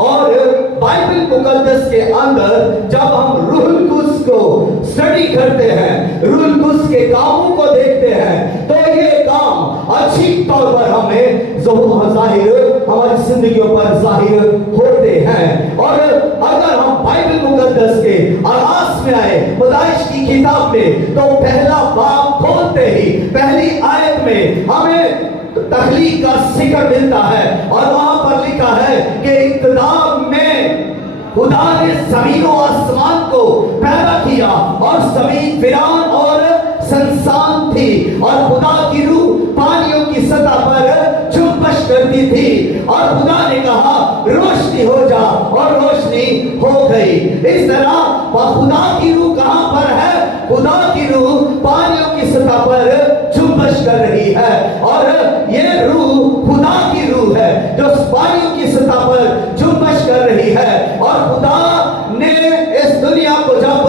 اور بائبل مقدس کے اندر جب ہم روح القدس کو اسٹڈی کرتے ہیں، روح القدس کے کاموں کو دیکھتے ہیں، تو یہ کام اچھی طور پر ہمیں ظاہر ہماری زندگیوں پر ظاہر ہوتے ہیں۔ اور اگر ہم بائبل مقدس کے آغاز میں آئے پیدائش کی کتاب میں، تو پہلا باب کھولتے ہی پہلی آیت میں ہمیں تخلیق کا ذکر ملتا ہے، اور وہاں پر لکھا ہے کہ ابتدا میں خدا نے زمین و آسمان کو پیدا کیا، اور زمین ویران اور سنسان تھی، اور خدا کی روح پانیوں کی سطح پر جنبش کرتی تھی، اور خدا نے کہا روشنی ہو جا، اور روشنی ہو گئی۔ اس طرح خدا کی روح کہاں پر ہے؟ خدا کی روح پانیوں کی سطح پر جنبش کر رہی ہے، اور یہ روح خدا کی روح ہے جو پانیوں کی سطح پر جنبش کر رہی ہے۔ اور خدا نے اس دنیا کو جب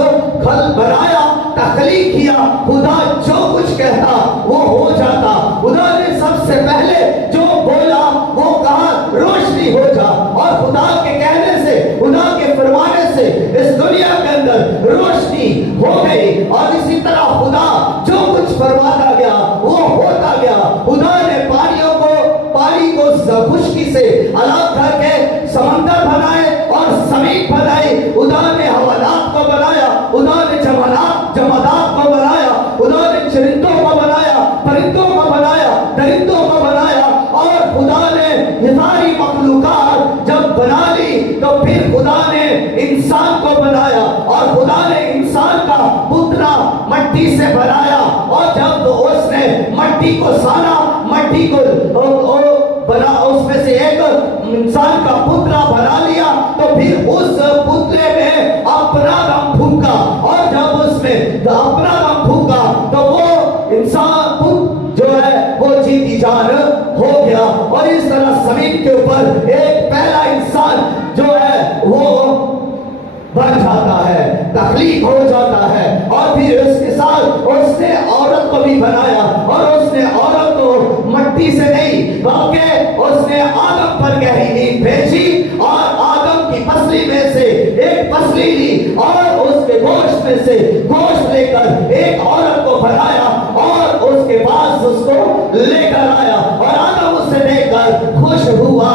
بنایا، تخلیق کیا، خدا جو کچھ کہتا وہ ہو جاتا۔ خدا نے سب سے پہلے جو بولا وہ کہا روشنی ہو جا، اور خدا کے کہنے سے، خدا کے فرمانے سے اس دنیا کے اندر روشنی ہو گئی۔ اور اسی طرح خدا جو کچھ فرماتا گیا وہ ہوتا گیا۔ خدا نے پانی کو خشکی سے الگ کر کے سمندر بنائے اور زمین بنائی، خدا نے حیوانات کو بنایا، خدا نے جمادات کو بنایا، خدا نے چرندوں کو بنایا، پرندوں کو بنایا، درندوں کو بنایا، اور خدا نے یہ ساری مخلوقات جب بنا لی تو پھر خدا نے انسان کو بنایا، اور خدا نے انسان کا پتلا مٹی سے بنایا، اور جب اس نے مٹی کو سانا، مٹی کو بنا، اس میں سے ایک انسان کا پتلا بنا لیا، تو پھر اس پتلے میں اپنا دم پھونکا، اور جب اس میں اپنا دم پھونکا تو وہ انسان جو ہے وہ جیتی جان ہو گیا۔ اور اس طرح زمین کے اوپر ایک پہلا انسان جو ہے وہ بن جاتا ہے، تخلیق ہو جاتا ہے، اور پھر اس کے ساتھ اس نے عورت کو بھی بنایا، اور اس نے عورت کو مٹی سے نہیں بلکہ اس نے آدم پر گہری نیند بھیجی، اور آدم کی پسلی میں سے ایک پسلی لی، اور اس کے گوشت میں سے گوشت لے کر ایک عورت کو بنایا، اور اس کے پاس اس کو لے کر آیا، اور آدم اسے لے کر خوش ہوا۔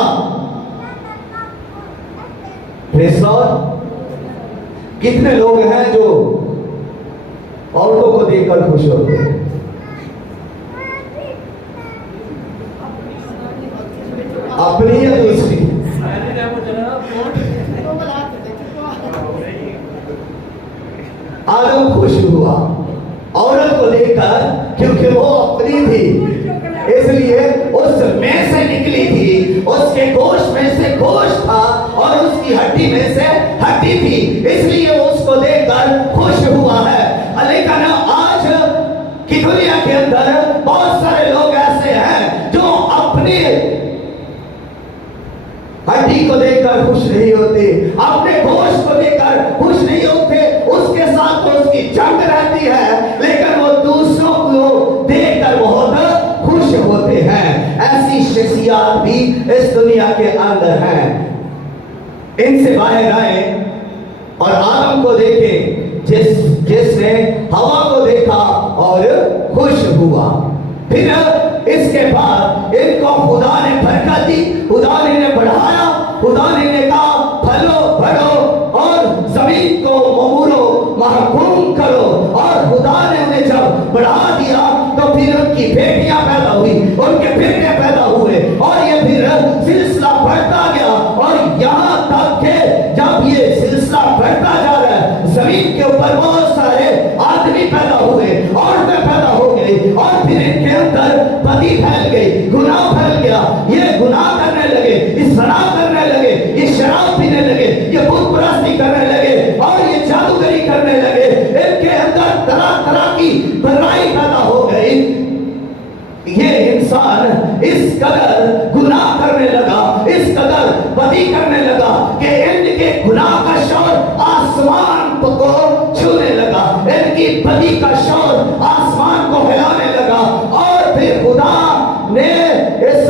کتنے لوگ ہیں جو عورتوں کو دیکھ کر خوش ہوتے ہیں؟ اپنی یا دوسری؟ آدم خوش ہوا عورت کو دیکھ کر، کیونکہ وہ اپنی تھی، اس لیے اس میں سے نکلی تھی، اس کے گوشت میں سے گوشت تھا، اور اس کی ہڈی میں سے ہڈی تھی، اس لیے اس کو دیکھ کر خوش ہوا ہے۔ لیکن آج کی دنیا کے اندر بہت سارے لوگ ایسے ہیں جو اپنی ہڈی کو دیکھ کر خوش نہیں ہوتے، اپنے گوشت کو دیکھ کر خوش نہیں ہوتے، اس کے ساتھ تو اس کی جنگ رہتی ہے، لیکن وہ دوسروں کو دیکھ کر بہت خوش ہوتے ہیں۔ ایسی شخصیات بھی اس دنیا کے اندر ہیں۔ ان سے باہر آئے اور آدم کو دیکھے، جس نے ہوا کو دیکھا اور خوش ہوا۔ پھر اس کے بعد ان کو خدا نے برکت دی، خدا نے انہیں بڑھایا، خدا نے انہیں کہا پھلو بڑھو اور زمین کو ممورو محکوم کرو، اور خدا نے انہیں جب بڑھا دیا تو پھر ان کی بیٹیاں پیدا ہوئی، ان کے بیٹے پیدا ہوئے، اور یہ پھر سلسلہ بڑھتا گیا، اور یہاں تک کہ جب یہ سلسلہ بڑھتا جا رہا ہے، زمین کے اوپر بہت سارے آدمی پیدا ہوئے، عورتیں پیدا ہو گئی، اور پھر ان کے اندر بدی پھیل گئی، گناہ پھیل گیا، یہ گناہ کرنے لگے، یہ زنا کرنے لگے، یہ شراب پینے لگے، یہ بت پرستی کرنے لگے، اور یہ جادوگری کرنے لگے، ان کے اندر طرح طرح کی برائی پیدا ہو گئی۔ یہ انسان اس قدر گناہ کرنے لگا، اس قدر بدی کرنے لگا کہ ان کے گناہ کا شور آسمان کو چھونے لگا، ان کی بدی کا شور آسمان کو ہلانے لگا، اور پھر خدا نے اس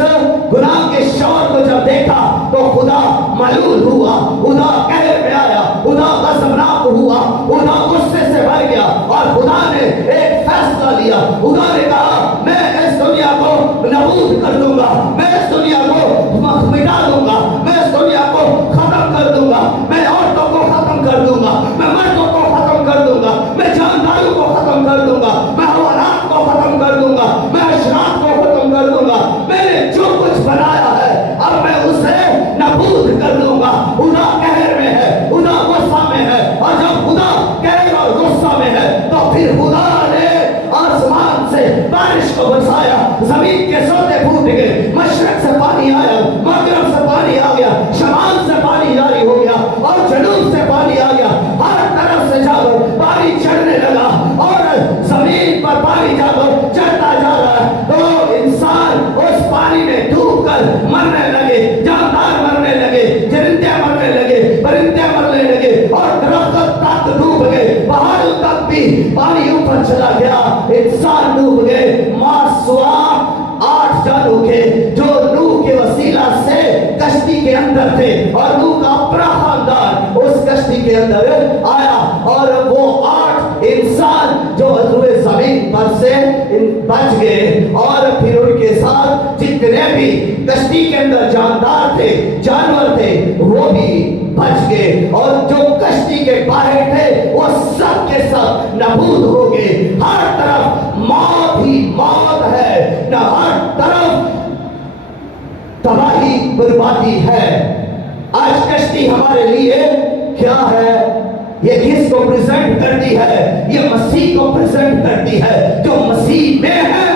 گناہ کے شور کو جب دیکھا تو خدا मलूल हुआ, खुदा कहर में आया, खुदा गज़बनाक हुआ, खुदा गुस्से से भर गया और खुदा ने एक फैसला लिया। खुदा ने कहा मैं इस दुनिया को नबूद कर दूंगा, मैं इस दुनिया को मिटा दूंगा, मैं इस दुनिया को खत्म कर दूंगा, मैं औरतों को खत्म कर दूंगा, मैं मर्दों को खत्म कर दूंगा, मैं जानदारों को खत्म कर दूंगा, मैं हवालात को खत्म कर दूंगा, मैं अशरात को खत्म कर दूंगा। मैंने जो कुछ बनाया है अब मैं उसे नबूद कर दूंगा। खुदा कहर में है, खुदा गुस्सा में है, और जब खुदा कहर और गुस्सा में है तो फिर खुदा ने आसमान से बारिश को बरसाया, जमीन के सोते फूट गए, मशरक से पानी आया, मगरब से पानी आ गया, शमाल से पानी जारी हो गया और जनूब से पानी आ गया। हर तरफ से जाकर पानी चढ़ने लगा और जमीन पर पानी जाकर चढ़ता जा रहा है। तो इंसान उस पानी में डूब कर मरने लगे, जानदार मरने लगे, चरिंदे मरने लगे, परिंदे मरने लगे और दरख्त तक डूब गए, पहाड़ों तक भी पानी ऊपर चला गया, इंसान डूब गए। मासुआ 8 जानू के जो नूह के वसीला से कश्ती के अंदर थे और नूह का अपना खानदान उस कश्ती के अंदर आया और वो 8 इंसान जो हुए जमीन पर से बच गए और फिर उनके साथ जितने भी कश्ती के अंदर जानदार थे, जानवर थे, वो भी बच गए और जो कश्ती के बाहर थे वो सब के सब नबूद हो गए। हर तरफ मौत ही मौत है, न हर तरफ तबाही बर्बादी है। आज कश्ती हमारे लिए क्या है? ये किसको प्रेजेंट करती है? ये मसीह को प्रेजेंट करती है। जो मसीह में है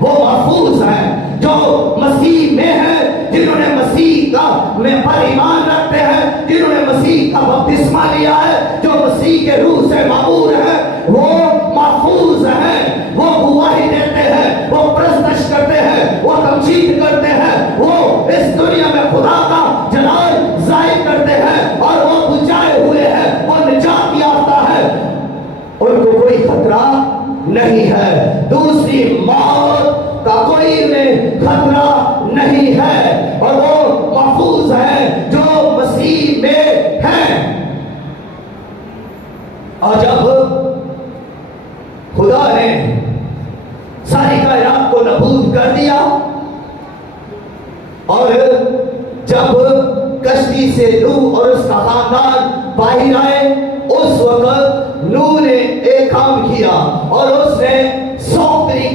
वो महफूज है, जो मसीह में है, जिन्होंने मसीह का में पर ईमान रखते हैं, जिन्होंने मसीह का बपतिस्मा लिया है, जो मसीह के रूह से मामूर है, वो महफूज है, वो गवाही देते हैं, वो प्रस्तश करते हैं, वो तमजीद करते हैं, वो इस दुनिया में खुदा का जलाल जाहिर करते हैं और वो बुझाए हुए हैं, वो निजात याफ्ता है, उनको कोई खतरा नहीं है। दूसरी मौत का कोई खतरा नहीं है और वो महफूज है जो मसीह में है। और जब खुदा ने सारी कायनात को नबूद कर दिया और जब कश्ती से नूह और उसका खानदान बाहर आए, उस वक्त नूह ने एक काम किया और उसने 100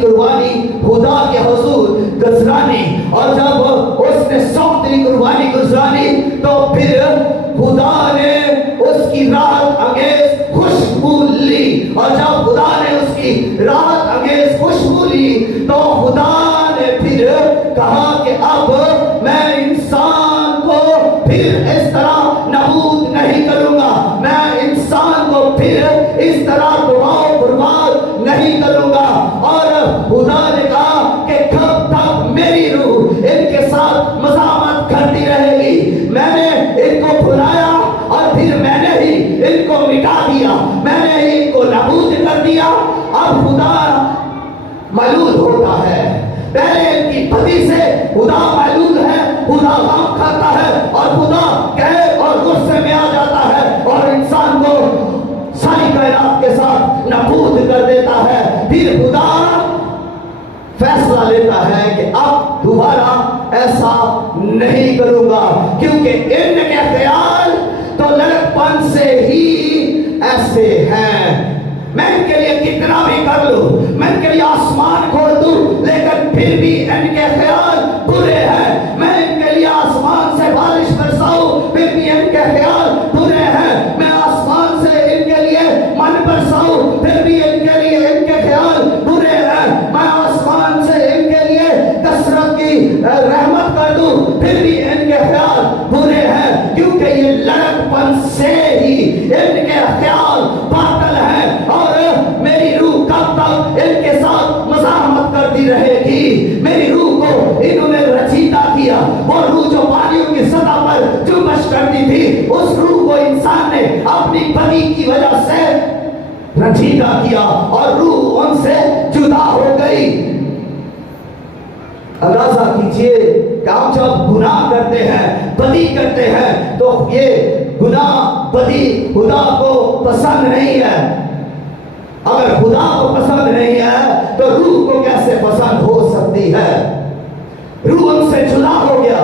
कुर्बानी खुदा के हुजूर गुजरानी और जब उसने 100 कुर्बानी गुजरानी तो फिर खुदा ने उसकी राहत अंगेज खुशबू ली और जब खुदा ने उसकी राहत अंगेज खुशबू ली तो खुदा ने फिर कहा कि अब मैं इंसान को फिर इस तरह नबूद नहीं करूंगा, मैं इंसान को फिर इस तरह तबाह बर्बाद नहीं करूंगा। और खुदा ने कहा कि कब तक मेरी रूह इनके साथ मज़ामत करती रहेगी। मैंने इनको बुलाया और फिर मैंने ही इनको मिटा दिया, मैंने ही इनको नबूद कर दिया। अब खुदा मलूल होता है, पहले इनकी पति से खुदा मलूल है, खुदा गम खाता है और खुदा कहे और गुस्से में आ जाता है और इंसान को सारी कायनात के साथ नबूद कर देता है। फिर खुदा फैसला लेता है कि अब दोबारा ऐसा नहीं करूंगा, क्योंकि इनके ख्याल तो लड़कपन से ही ऐसे हैं। मैं इनके लिए कितना भी कर लूं, मैं इनके लिए आसमान खोल दूं, लेकिन फिर भी इनके ख्याल बुरे हैं। मैं इनके लिए आसमान से बारिश बरसाऊं, फिर भी इनके ख्याल बुरे हैं। मैं आसमान से इनके लिए मन बरसाऊं, फिर भी इनके लिए इनके ख्याल बुरे हैं। मैं आसमान से इनके लिए कसरत की रहमत कर दूं, फिर भी इनके ख्याल बुरे हैं, क्योंकि ये लड़कपन से ही इनके ख्याल बातिल हैं और मेरी रूह कब तक इनके साथ मज़ाहमत करती रहेगी। मेरी रूह को इन्होंने रचीता किया, वो रूह जो पानियों की सतह पर जुम्बश करती थी, उस रूह को इंसान ने अपनी बदी की वजह से रचीता किया और रूह उनसे जुदा हो गई। اندازہ کیجئے کہ ہم جب گناہ کرتے ہیں، بدی کرتے ہیں، تو یہ گناہ بدی خدا کو پسند نہیں ہے۔ اگر خدا کو پسند نہیں ہے تو روح کو کیسے پسند ہو سکتی ہے؟ روح ہم سے جدا ہو گیا،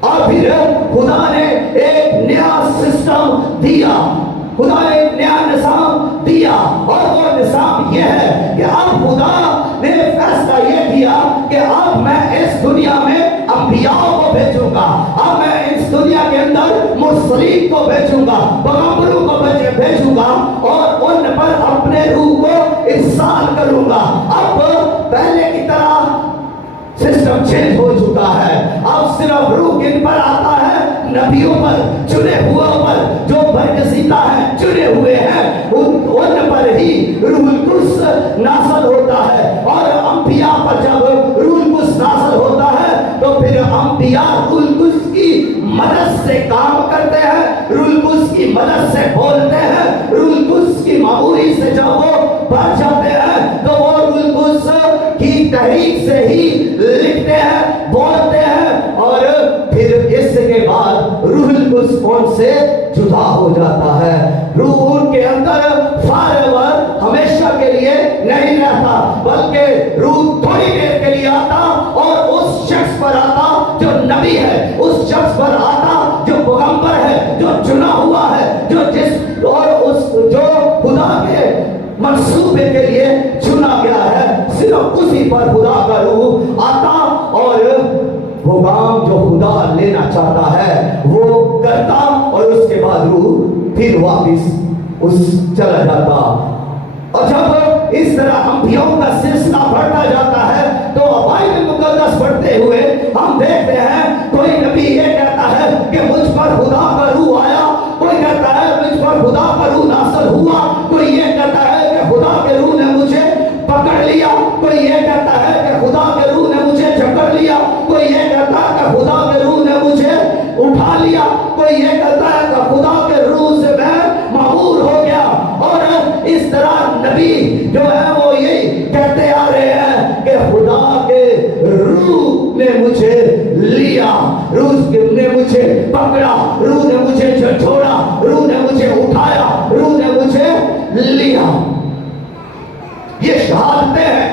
اور پھر خدا نے ایک نیا سسٹم دیا، خدا نے ایک نیا نظام دیا، اور وہ نظام یہ ہے کہ اب خدا نے فیصلہ یہ کیا کہ اب میں اس دنیا میں انبیاء کو بھیجوں گا، اب میں اس دنیا کے اندر مرسلین کو بھیجوں گا، پیغمبروں کو بھیجوں گا، اور ان پر اپنے روح کو ارسال کروں گا۔ اب پہلے کی طرح سسٹم چینج ہو چکا ہے، اب صرف روح کن پر آتا ہے؟ نبیوں پر، چنے ہوئے پر، جو برگزیدہ ہیں، چنے ہوئے ہیں، ان پر ہی روح القدس نازل ہوتا ہے۔ اور انبیاء پر جب روح القدس نازل ہوتا ہے تو پھر انبیاء روح القدس کی مدد سے کام کرتے ہیں، روح القدس کی مدد سے بولتے ہیں، روح القدس کی معمولی سے جب وہ بڑھ جاتے ہیں تو وہ روح القدس کی تحریک سے ہی لکھتے ہیں، بولتے ہیں، اور پھر اس کے بعد روح القدس ان سے جدا ہو جاتا ہے۔ روح ان کے اندر فارور ہمیشہ کے لیے نہیں رہتا، بلکہ روح تھوڑی دیر کے لیے آتا اور اس شخص پر آتا جو نبی ہے، اس شخص پر آتا جو پیغمبر ہے، جو چنا ہوا ہے، جو خدا کے منصوبے کے لیے چنا گیا ہے، صرف اسی پر خدا کا روح آتا اور وہ کام جو خدا لینا چاہتا ہے وہ کرتا، اور اس کے بعد روح پھر واپس چلا جاتا۔ اور جب اس طرح انبیاؤں کا سلسلہ بڑھتا جاتا ہے تو بائبل مقدس پڑھتے ہوئے ہم دیکھتے ہیں کوئی نبی یہ کہتا ہے کہ مجھ پر خدا کا روح آیا، کوئی کہتا ہے مجھ پر خدا کا روح نازل ہوا، کوئی یہ کہتا ہے کہ خدا کے روح نے مجھے پکڑ لیا، کوئی یہ کہتا ہے کہ خدا کے روح نے مجھے جکڑ لیا، کوئی یہ کہتا ہے کہ خدا کے روح نے مجھے اٹھا لیا، کوئی یہ کہتا ہے کہ خدا کے روح سے میں معمور ہو گیا۔ اور اس طرح نبی جو ہے وہ یہی کہتے آ رہے ہیں کہ خدا کے روح نے مجھے لیا، روح نے مجھے پکڑا، روح نے مجھے جھنجھوڑا، روح نے مجھے اٹھایا، روح نے مجھے لیا۔ یہ شہادتیں ہیں،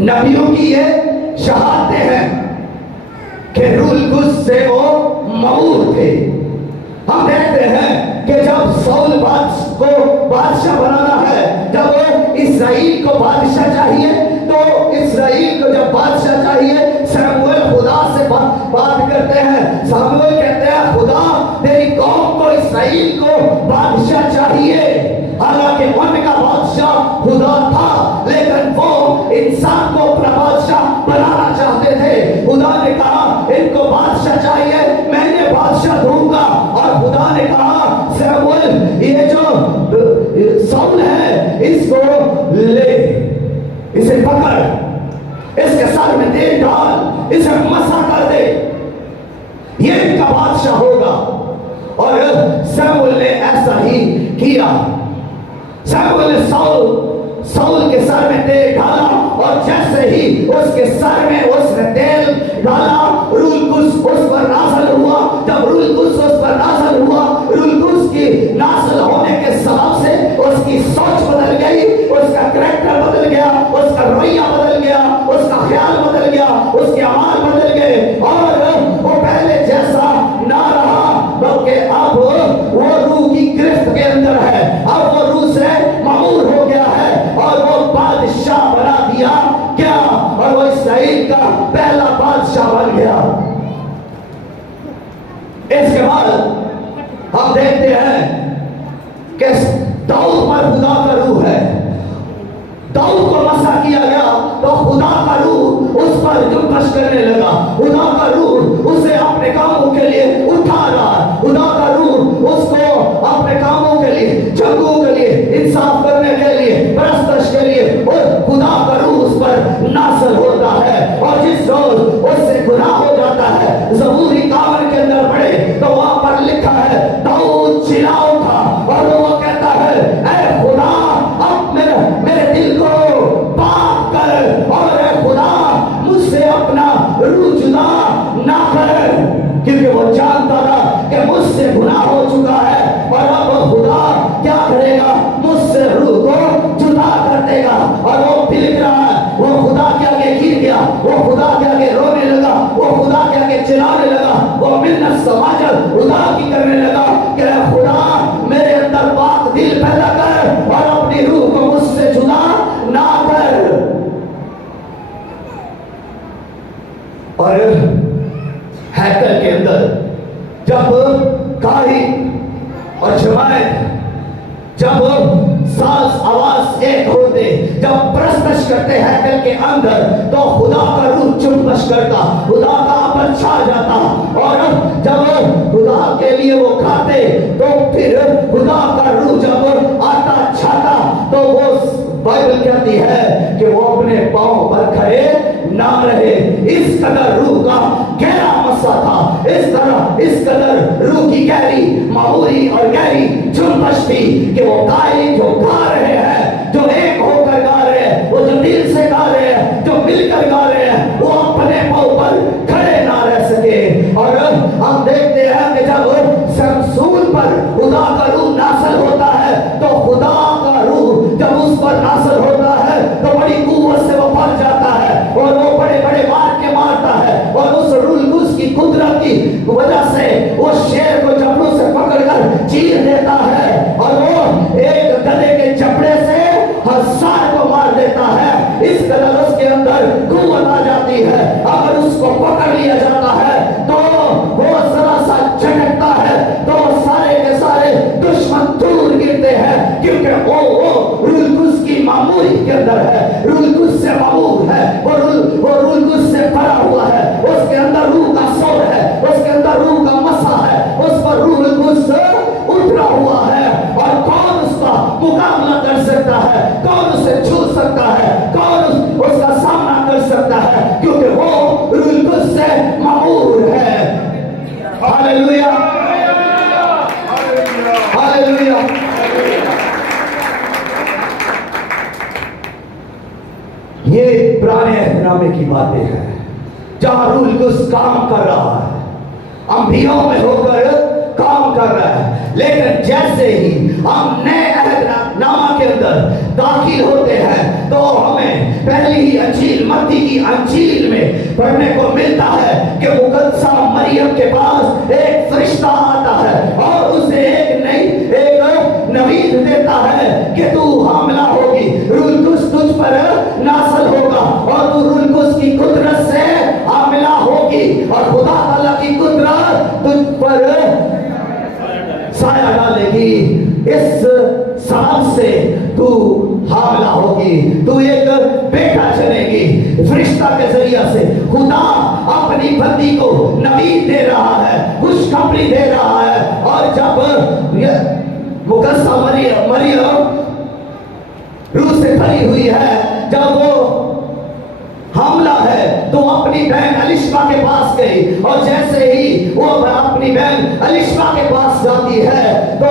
نبیوں کی یہ شہادتیں ہیں کہ روح القدس سے وہ معمور تھے۔ ہم دیکھتے ہیں کہ جب سول کو بادشاہ بنانا ہے، جب اسرائیل کو بادشاہ چاہیے، تو اسرائیل کو جب بادشاہ چاہیے، سموئیل خدا سے بات کرتے ہیں، سموئیل کہتے ہیں خدا تیری قوم کو، اسرائیل کو بادشاہ چاہیے۔ حالانکہ ان کا بادشاہ خدا تھا، لیکن وہ انسان کو اپنا بادشاہ بنانا چاہتے تھے۔ خدا نے کہا ان کو بادشاہ چاہیے، میں انہیں بادشاہ دوں گا، اور خدا نے کہا سموئیل یہ جو سول ہے اس کو لے، اسے پکڑ، اس کے سر میں تیل ڈال، اسے مسح کر دے، یہ ان کا بادشاہ ہوگا۔ اور سموئیل نے ایسا ہی کیا۔ سموئیل نے سول کے سر میں تیل ڈالا، اور جیسے ہی اس کے سر میں اس نے تیل ڈالا، روح القدس اس پر نازل ہوا۔ جب روح القدس اس پر نازل ہوا، روح القدس کی نازل ہونے کے سبب سے اس کی سوچ بدل گئی، اس کا کریکٹر بدل گیا، اس کا رویہ بدل گیا، اس کا خیال بدل گیا، اس کے اعمال بدل گئے، اور وہ پہلے جیسا نہ رہا، بلکہ اب وہ روح کی گرفت کے اندر ہے، اب وہ روح سے معمور ہو گیا ہے، اور وہ بادشاہ بنا دیا کیا، اور وہ اسرائیل کا پہلا بادشاہ بن گیا۔ اس کے بعد ہم دیکھتے ہیں کہ داؤد پر خدا کا روح ہے، داؤد کو مسح کیا گیا تو خدا کا روح اس پر جنبش کرنے لگا، خدا کا روح اسے اپنے کاموں کے لیے اٹھا رہا، خدا کا روح اس کو اپنے کاموں کے لیے، جنگوں کے لیے، انصاف کرنے کے لیے، پرستش کے لیے، اور خدا کا روح اس پر نازل ہوتا ہے۔ اور جس روز اس سے گناہ ہو جاتا ہے، زبور 51 کے اندر پڑھے تو وہاں پر لکھا ہے داؤد چلا اٹھا اور وہ کہتا ہے اے خدا اب میرے دل کو پاک کر، اور चुका है और अब खुदा क्या करेगा, मुझसे रूह को जुदा कर देगा। और वो बिलख रहा है, वो खुदा के आगे गिर गया, वो खुदा के आगे रोने लगा, वो खुदा के आगे चिल्लाने लगा, वो मिन्नत समाजल खुदा की करने लगा कि खुदा मेरे अंदर पाक दिल पैदा कर और अपनी रूह को मुझसे जुदा ना कर। और हैकल के अंदर जब काहिन और जमायत जब साज आवाज एक होते, जब प्रस्तश करते हैकल के अंदर, तो खुदा का रूह चुम्बश करता, खुदा का अपन छा जाता। और जब खुदा के लिए वो खाते तो फिर खुदा का रूह जब आता छाता तो वो बाइबल कहती है कि वो अपने पांव पर खड़े ना रहे। इस कदर रूह का गहरा मसा था, इस कदर रूह की गहरी मामूली और गहरी चुम्बश थी कि वो गायक जो गा रहे हैं, जो एक होकर गा रहे हैं, वो जो दिल से गा रहे हैं, जो मिलकर गा रहे हैं, वो अपने पांव पर खड़े ना रह सके। और हम देखते हैं कि जब शमसूल पर खुदा का रूह नाज़िल होता है तो खुदा का रूह जब उस पर नाज़िल होता है तो बड़ी कुव्वत से वो भर जाता है और वो बड़े बड़े मार के मारता है। और उस रूह की कुदरत की वजह से वो शेर को जबड़ों से पकड़कर चीर देता है और वो एक गधे के जबड़े से हजार को मार देता है। इस कदर उसके अंदर कुव्वत आ जाती है। अगर उसको पकड़ लिया जाता है तो वो जरा सा झटकता है तो सारे के सारे दुश्मन दूर गिरते हैं, क्योंकि वो रूह की मामूली के अंदर है, रूह से मामूल है, वो रूह से भरा हुआ है, उसके अंदर रूह का सोर है, उसके अंदर रूह का मसा है, उस पर रूह उतरा हुआ है। और कौन उसका मुकाबला कर सकता है, कौन उसे छू सकता है, कौन उसका सामना कर सकता है, क्योंकि वो रूह से मामूल है। Hallelujah, hallelujah. ये पुराने अहदनामे की बातें हैं जहां रूह कुछ काम कर रहा है, अंबियों में होकर काम कर रहा है। लेकिन जैसे ही हम नए अहदनामा के अंदर दाखिल होते हैं तो हमें पहली ही अंजील, मत्ती की अंजील में पढ़ने को मिलता है कि मुकद्दसा मरियम के पास एक फरिश्ता आता है और उसे एक नवीद देता है कि तू हामिला होगी, रूह तुझ पर नाज़िल होगा और तू रूह की कुदरत से हामिला होगी और खुदा ताला की कुदरत तुझ पर साया डालेगी। इस साल से तू हामिला होगी, तू एक बेटा जनेगी। फरिश्ता के जरिए से खुदा अपनी बंदी को नवीद दे रहा है, खुशखबरी दे रहा है। और जब मुकद्दसा मरियम रूह से भरी हुई है, जब वो हामिला है तो अपनी बहन अलिशबा के पास गई और जैसे ही वो अपनी बहन अलिशबा के पास जाती है तो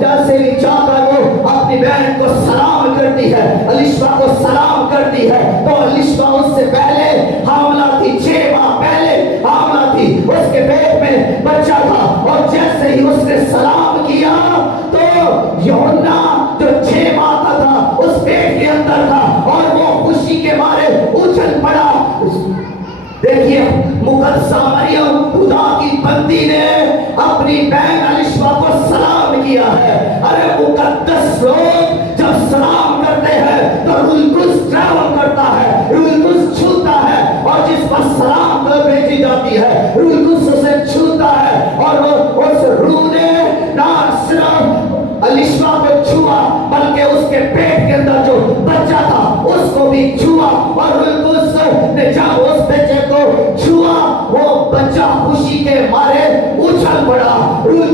जैसे ही जाकर वो अपनी बहन को सलाम करती है, अलिशबा को सलाम करती है, तो अलिशबा उससे पहले हामिला थी, 6 माह पहले हामिला थी, उसके पेट में बच्चा था। और जैसे ही उसने सलाम किया तो यूहन्ना जो 6 माह का था उस पेट के अंदर था और वो खुशी के मारे उछल पड़ा। देखिए मुकद्दसा मरियम खुदा की बंदी ने अपनी बहन अलिशबा को सलाम किया है। अरे मुकद्दस लोग जब सलाम करते हैं तो रूह ट्रैवल करता है, रूह छूता है और जिस पर सलाम कर भेजी जाती है रूह उसे छूता है। और उस रूह ने ना सिर्फ अलिशबा को छुआ बल्कि उसके पेट के अंदर जो बच्चा था उसको भी छुआ और ने जब उस बच्चे को छुआ वो बच्चा खुशी के मारे उछल पड़ा। रूह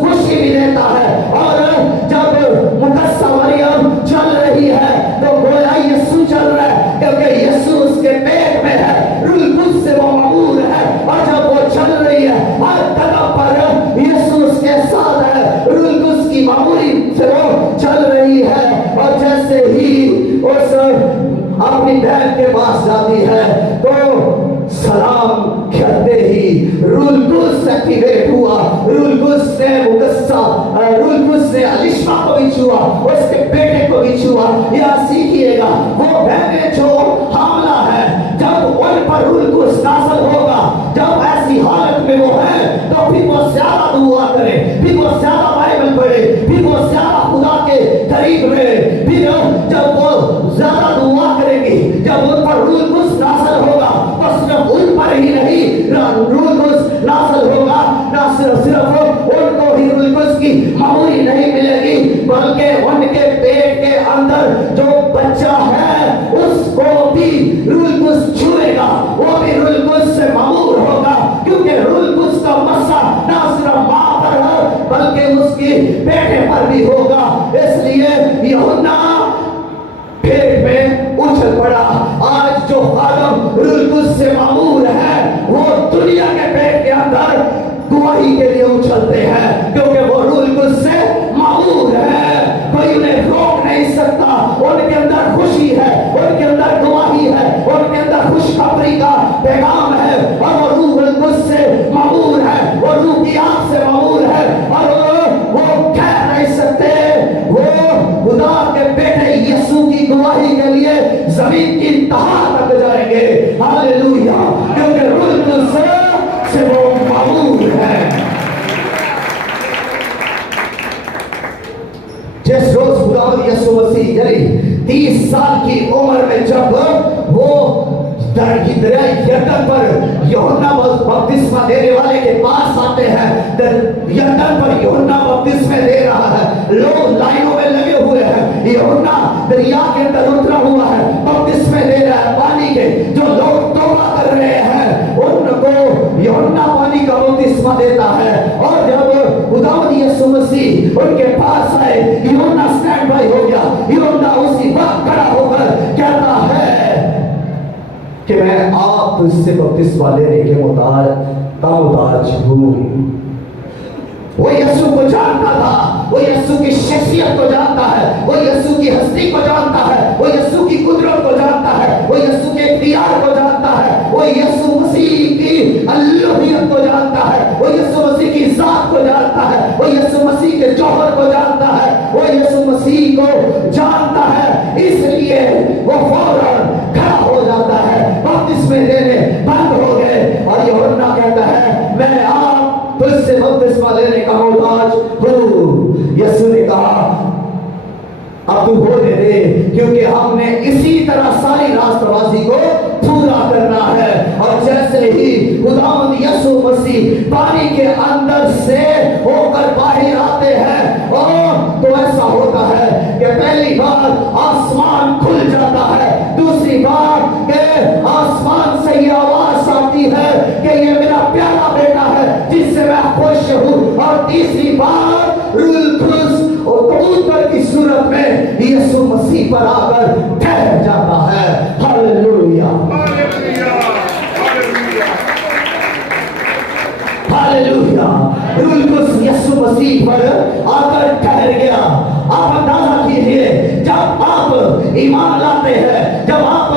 खुशी भी देता है। और जब मुकद्दसा मरियम चल रही है तो गोया यीशु चल रहा है, क्योंकि यीशु उसके पेट में है, रूह से वो मामूल है। और जब वो चल रही है हर कदम पर यीशु उसके साथ है, रूह की मामूली से वो चल रही है। और जैसे ही उस अपनी बहन के पास जाती है तो सलाम करते ही रूह एक्टिवेट हुआ, रूह ने मुकद्दसा छुआ, उसके बेटे को भी छुआ। यह सीखिएगा वो बहनें जो हामला है, जब उन पर रूल कुछ नाज़िल होगा, जब ऐसी हालत में वो है, तो फिर वो ज्यादा दुआ करे, फिर वो ज्यादा बाइबल पढ़े, फिर वो ज्यादा खुदा के करीब रहे। फिर जब वो ज्यादा दुआ करेगी, जब उन पर रूल कुछ नाज़िल होगा, तो सिर्फ उन पर ही नहीं रूल कुछ नाज़िल होगा, ना सिर्फ उनको ही रूल कुछ की मामूली नहीं मिलेगी, बल्कि उनके पेट के अंदर जो बच्चा है उसको भी रूल कुछ छुएगा, वो भी रूल कुछ से मामूर होगा, क्योंकि रूल कुछ का मस्सा ना सिर्फ माँ पर है बल्कि उसकी बेटे पर भी होगा। इसलिए यूहन्ना पेट में उछल पड़ा। आज जो आदम रूल कुछ से मामूर है, वो दुनिया के पेट के अंदर गवाही के लिए उछलते हैं, क्योंकि वो रूल कुछ से मामूर है। कोई उन्हें रोक नहीं सकता। उनके अंदर खुशी है, उनके अंदर गवाही है, उनके अंदर खुशखबरी का पैगाम है, और वो रूह कुछ से मामूर है, वो रूह की आग से मामूर है, और वो कह नहीं सकते। वो खुदा के बेटे यीशु की गवाही के लिए जमीन की इंतहा तक जाएंगे। हालेलुया, क्योंकि रूह कुछ से वो मामूर है। जिस रोज खुदा यीशु मसीह यानी 30 साल की उम्र में जब वो दरिया यरदन पर यूहन्ना बपतिस्मा देने वाले के पास आते हैं, यरदन पर यूहन्ना बपतिस्मा दे रहा है, लोग लाइनों में लगे हुए हैं, यूहन्ना दरिया के अंदर उतरा हुआ है, बपतिस्मा दे रहा है पानी के। जो लोग तौबा कर रहे हैं उनको यूहन्ना पानी का बपतिस्मा देता है। और जब खुदावंद यीशु मसीह उनके पास आए, यूहन्ना स्टैंड बाय हो गया। यूहन्ना उसी वक्त खड़ा होकर कहता है कि मैं आप तुझसे बपतिस्मा लेने के मुताज हूँ। वो यीशु को जानता था, वो यीशु की शख्सियत को जानता है, वो यीशु की हस्ती को जानता है, वो यीशु की कुदरत को जानता है, वो यीशु के इख्तियार को जानता है, वो यीशु मसीह की अल्लूहियत को जानता है, वो यीशु मसीह की जात को जानता है, वो यीशु मसीह के जौहर को जानता है, वो यीशु मसीह को जानता है। इसलिए वो फौरन खड़ा हो जाता है, बपतिस्मा देने बंद हो गए। और यूहन्ना कहता है मैं आप तुझसे बपतिस्मा लेने का मोहताज हूँ। यीशु ने कहा अब तू होने दे, क्योंकि हमने इसी तरह सारी रास्तबाजी को पूरा करना है। और जैसे ही खुदावंद यीशु मसीह पानी के अंदर से होकर बाहर आते हैं, और तो ऐसा होता है कि पहली बार आसमान खुल जाता है, दूसरी बार के आसमान से ये आवाज आती है कि ये मेरा प्यारा बेटा है जिससे मैं खुश हूँ, और तीसरी बार रूह कुद्स और कबूतर की सूरत में यीशु मसीह पर आकर ठहर जाता है। Hallelujah, hallelujah. रूह कुद्स यीशु मसीह पर आकर ठहर गया। आप अंदाजा कीजिए, जब आप ईमान लाते हैं, जब आप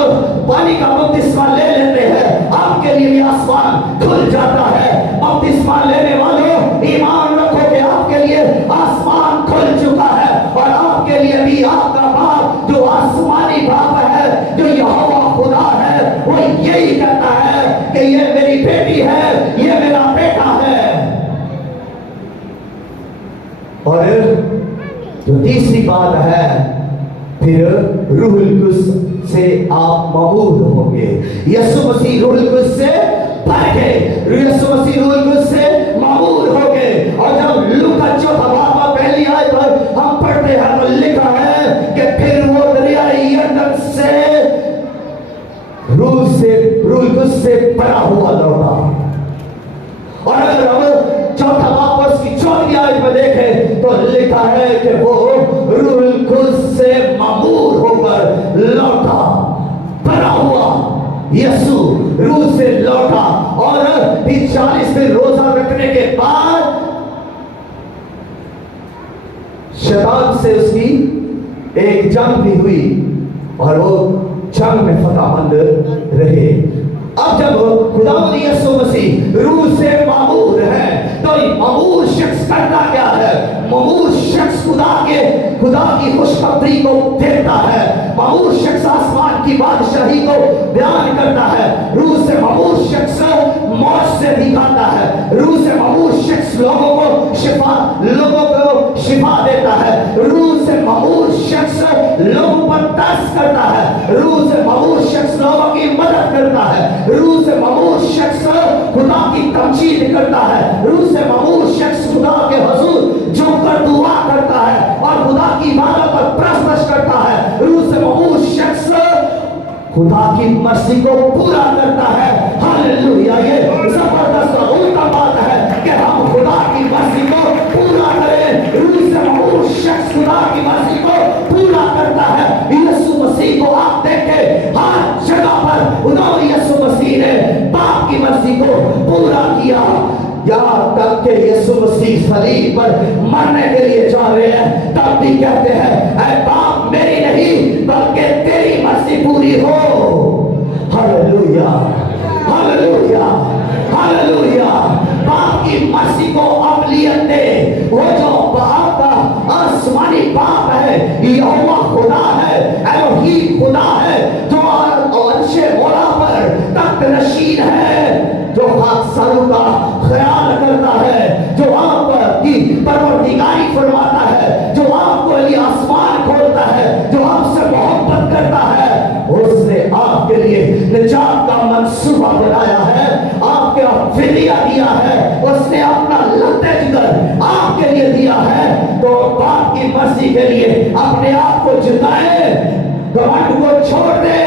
पानी का बपतिस्मा ले लेते हैं, आपके लिए भी आसमान खुल जाता है। बपतिस्मा लेने वालों, ईमान रखो कि आपके लिए आसमान खुल चुका है, और आपके लिए भी आपका बाप जो आसमानी बाप है, जो यहोवा खुदा है, वो यही कहता है कि ये मेरी बेटी है, ये मेरा बेटा है। और जो तीसरी बात है, फिर रूह कुद्स से आप मबूद होंगे। यीशु मसीह रूह कुद्स से भर गए, यीशु मसीह रूह कुद्स से मबूद हो गए। और जब लूका चौथा बाब पहली आयत पर हम पढ़ते हैं तो लिखा है कि फिर वो दरिया यरदन से रूह कुद्स से भरा हुआ लौटा। और अगर हम चौथा बाब की चौथी आयत में देखें तो लिखा है कि वो रूह कुद्स से मबूद होकर लौटा। भरा हुआ यीशु रूह से लौटा। और 40 दिन रोजा रखने के बाद शैतान से उसकी एक जंग भी हुई, और वो जंग में फतहमंद रहे। अब जब खुदावंद यीशु मसीह रूह से मामूर है, तो मामूर शख्स करता क्या है? मामूर शख्स खुदा की खुशखबरी को देखता है, मामूर शख्स आसमान की बादशाही को बयान करता है, रूह से मामूर शख्स मौत से दिखाता है, रूह से मामूर शख्स लोगों को शिफा देता है, रूह से मामूर शख्स लोगों पर तरस करता है, रूह से मामूर शख्स लोगों की मदद करता है, रूह से मामूर शख्स खुदा की तमजीद करता है, रूह से मामूर शख्स खुदा के हुजूर झुककर दुआ करता है और खुदा की इबादत पर प्रस्तश करता है, रूह से मामूर शख्स खुदा की मर्जी को पूरा करता है। हालेलुया। ये जबरदस्त और उत्तम बात है कि हम खुदा की मर्जी को पूरा करें। रूह से मामूर शख्स खुदा की मर्जी को पूरा करता है। यीशु मसीह को आप देखें, हर जगह पर उन्होंने यीशु मसीह ने बाप की मर्जी को पूरा किया। यहाँ तक के यीशु मसीह सलीब पर मरने के लिए जा रहे हैं, तब भी कहते हैं, ऐ बाप मेरी नहीं बल्कि तेरी मर्जी पूरी हो। Hallelujah, hallelujah, hallelujah. बाप की मर्जी को अवलियत दे। वो जो बाप का आसमानी बाप है, यहोवा खुदा है, एलोहीम खुदा है, जो अर्शे मौला पर तख्त नशीन है, जो खाकसारों का ख्याल करता है, जो आप की परवरदिगारी फरमाता है, जो आपको लिए आसमान खोलता है, जो आपसे मोहब्बत करता है, उसने आपके लिए निजात का मंसूबा बनाया है, आपके फिदिया दिया है, उसने अपना लहते जिगर आपके लिए दिया है। तो बाप की मर्जी के लिए अपने आप को जिताए, घमंड को छोड़ दे,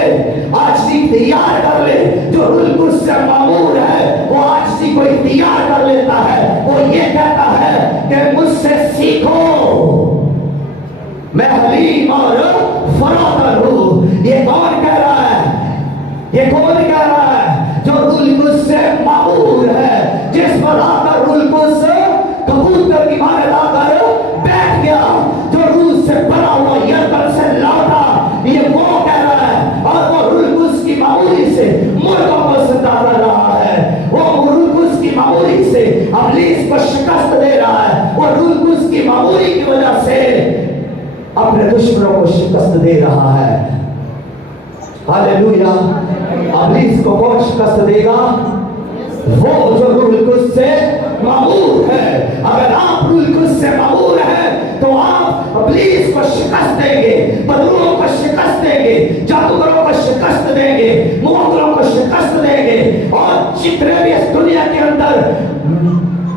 आजिज़ी तैयार कर ले। जो रूह कुद्स से मामूर है वो आजिज़ी को इख्तियार कर लेता है। वो ये कहता है कि मुझसे सीखो, मैं हलीम और फरातर हूँ। ये कौन कह रहा है? ये कौन कह रहा है? जो रूह कुद्स से मामूर है, जिस पर आकर रूह कुद्स कबूतर की माने लाकर बैठ गया, जो रूह से भरा हुआ यरदन से लौटा, ये वो कह रहा है। और वो रूह कुद्स की मामूरी से मुर्दों को जिंदा कर रहा है, वो रूह कुद्स की मामूरी से इब्लीस को शिकस्त दे रहा है, वो रूह कुद्स की मामूरी की वजह से अपने दुश्मनों को शिकस्त दे रहा है। हालेलुया। इब्लीस को कौन शिकस्त देगा? वो जो रूह कुद्स से मामूर है। अगर आप रूह कुद्स से मामूर है तो आप इब्लीस को शिकस्त देंगे, बदरूओं को शिकस्त देंगे, जादूगरों को शिकस्त देंगे, मुअत्तलों को शिकस्त देंगे, और जितने भी इस दुनिया के अंदर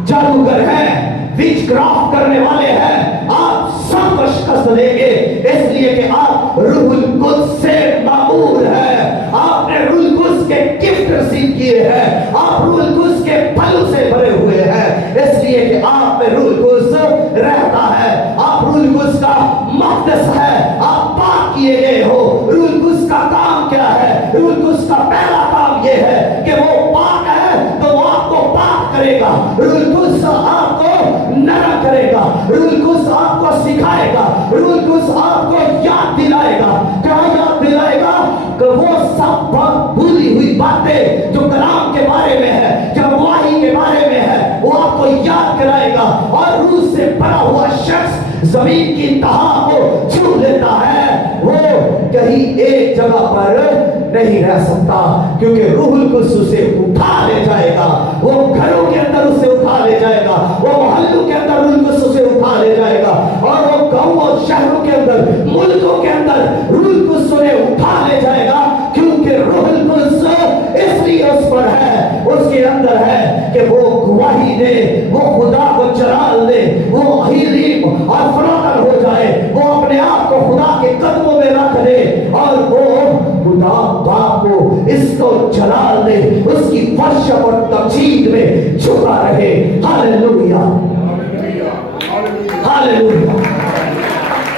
जादूगर हैं, विचक्राफ्ट करने वाले हैं, आप सबको शिकस्त देंगे। इसलिए कि आप रूह कुद्स से मामूर है, आपने रूह कुद्स के गिफ्ट रिसीव किए हैं, आप रूह कुद्स के फल से भरे हुए हैं, इसलिए कि आप में रूह कुद्स रहता है, आप रूह कुद्स का मक़दस है, आप पाक किए गए हो। रूह कुद्स का काम क्या है? रूह कुद्स का पहला काम यह है कि वो पाक है तो वो आपको पाक करेगा। रूह कुद्स आपको नरम करेगा, रूह कुद्स आपको सिखाएगा, रूह कुद्स आपको याद दिलाएगा। क्या याद दिलाएगा? कि वो सब भूली हुई बातें जो कलाम के बारे में है, जो गवाही के बारे में है, वो आपको याद कराएगा। और रूह से भरा हुआ शख्स जमीन की इंतहा को छू लेता है, वो कहीं एक जगह पर नहीं रह सकता, क्योंकि रूह कुद्स उसे उठा ले जाएगा, वो घरों के अंदर उसे उठा ले जाएगा, वो मोहल्लों के अंदर रूह कुद्स उसे उठा ले जाएगा, और वो गांवों और शहरों के अंदर, मुल्कों के अंदर रूह कुद्स उन्हें उठा ले जाएगा। क्योंकि रूह कुद्स इसलिए उस पर है, उसके अंदर है कि वो गवाही दे, वो खुदा को जलाल दे, वो अहीम और फरातर हो जाए, वो अपने आप को खुदा के कदमों में रख दे, और वो खुदा बाप को इसको जलाल दे, उसकी वर्शिप और तमजीद में झुका रहे। Hallelujah, hallelujah.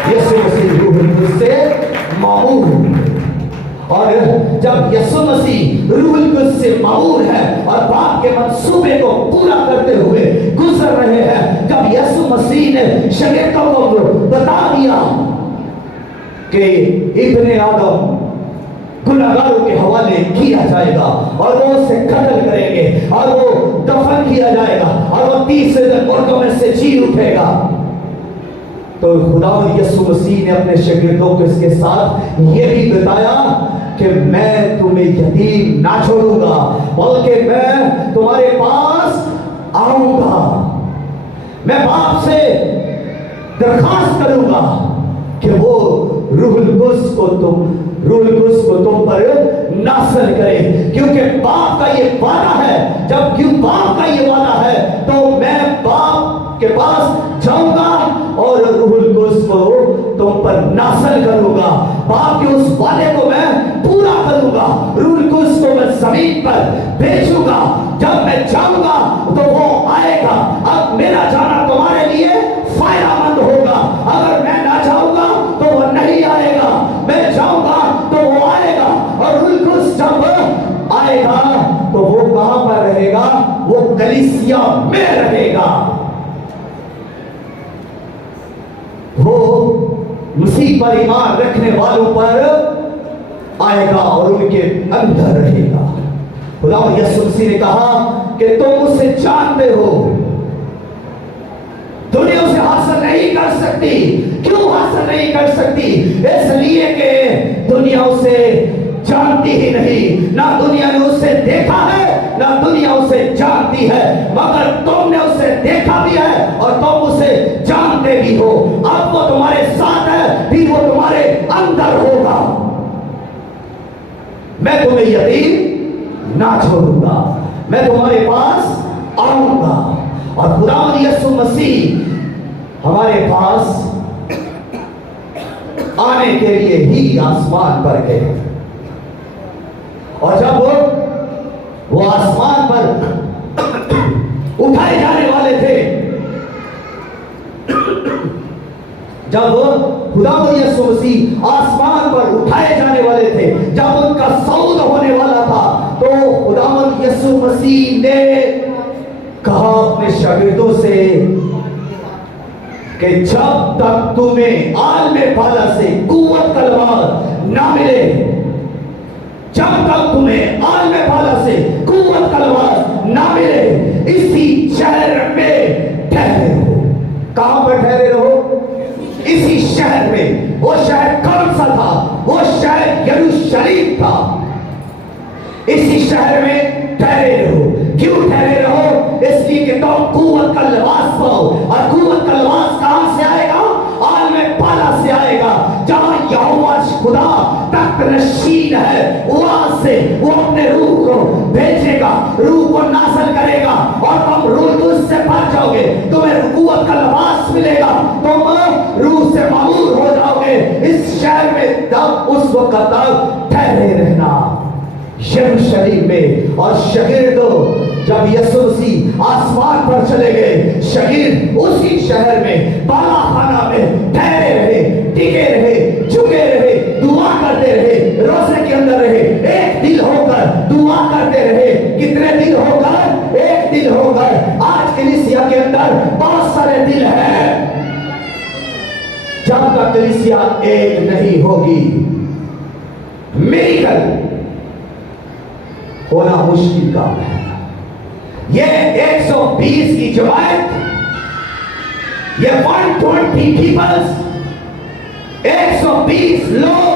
यीशु मसीह रूह कुद्स से मामूर, और जब यीशु मसीह रूह कुद्स से मामूर है और बाप के मंसूबे को पूरा करते हुए गुजर रहे हैं, जब यीशु मसीह ने शागिर्दों को बता दिया कि इब्ने आदम गुनाहगारों के हवाले किया जाएगा और वो उसे कत्ल करेंगे और वो दफन किया जाएगा और वो तीसरे दिन मुर्दों में से जी उठेगा, تو خداوند یسوع مسیح نے اپنے شاگردوں کو اس کے ساتھ یہ بھی بتایا کہ میں تمہیں یتیم نہ چھوڑوں گا، بلکہ میں تمہارے پاس آؤں گا، میں باپ سے درخواست کروں گا کہ وہ روح القدس کو تم پر نازل کرے، کیونکہ باپ کا یہ وعدہ ہے۔ جب کیوں باپ کا یہ وعدہ ہے تو میں باپ کے پاس جاؤں گا اور روح القدس کو تم پر نازل کروں گا، باپ کے اس وعدے کو میں پورا کروں گا، روح القدس کو میں زمین پر بھیجوں گا۔ جب میں جاؤں گا تو وہ آئے گا۔ اب میرا جانا تمہارے لیے فائدہ مند ہوگا، اگر میں نہ جاؤں گا تو وہ نہیں آئے گا، میں جاؤں گا تو وہ آئے گا، اور روح القدس جب آئے گا تو وہ کہاں پر رہے گا؟ وہ کلیسیا میں رہے گا، وہ مسیح پر ایمان رکھنے والوں پر آئے گا اور ان کے اندر رہے گا۔ خداوند یسوع مسیح نے کہا کہ تم اسے جانتے ہو، دنیا اسے حاصل نہیں کر سکتی۔ کیوں حاصل نہیں کر سکتی؟ اس لیے کہ دنیا اسے جانتی ہی نہیں، نہ دنیا نے اسے دیکھا ہے نہ دنیا اسے جانتی ہے، مگر تم نے اسے دیکھا بھی ہے اور تم اسے جانتے بھی ہو۔ اب وہ تمہارے ساتھ ہے، پھر وہ تمہارے اندر ہوگا۔ میں تمہیں یتیم نہ چھوڑوں گا، میں تمہارے پاس آؤں گا۔ اور خداوند یسوع مسیح ہمارے پاس آنے کے لیے ہی آسمان پر گئے، اور جب وہ آسمان پر اٹھائے جانے والے تھے، جب خداوند یسوع مسیح آسمان پر اٹھائے جانے والے تھے، جب ان کا صعود ہونے والا تھا، تو خداوند یسوع مسیح نے کہا اپنے شاگردوں سے کہ جب تک تمہیں عالم بالا سے قوت تلوار نہ ملے، جب تک تمہیں عالم بالا سے قوت تلوار نہ ملے، اسی شہر میں ٹھہرے رہو۔ کہاں پر ٹھہرے رہو؟ اسی شہر میں۔ وہ شہر کون سا تھا؟ وہ شہر یروشلم تھا۔ اسی شہر میں ٹھہرے رہو۔ کیوں ٹھہرے رہو؟ اس لیے کہ تم قوت کا لباس پاؤ، اور قوت کا لباس کہاں سے آئے گا؟ عالم بالا سے آئے گا، جہاں یہوہ خدا تخت نشین ہے، وہاں سے وہ اپنے روح کو بھیجے گا، روح کو نازل کرے گا، اور تم روح القدس سے بھر جاؤ گے، تمہیں قوت کا لباس ملے گا، تم روح سے معمور ہو جاؤ گے۔ اس شہر میں تب اس وقت تک ٹھہرے رہنا، یروشلم میں۔ اور شاگرد جب یسوع مسیح آسمان پر چلے گئے، شاگرد اسی شہر میں بالا خانہ میں ٹھہرے رہے، ٹکے رہے، جھکے رہے، دعا کرتے رہے، روزے کے اندر رہے، ایک دل ہو کر دعا کرتے رہے۔ کتنے دل ہو کر؟ ایک دل ہو کر۔ آج کلیسیا کے اندر بہت سارے دل ہیں، جب تک کلیسیا ایک نہیں ہوگی، میریکل ہونا مشکل کام ہے۔ یہ 120 کی جماعت، یہ 120 پیپلز، 120 لوگ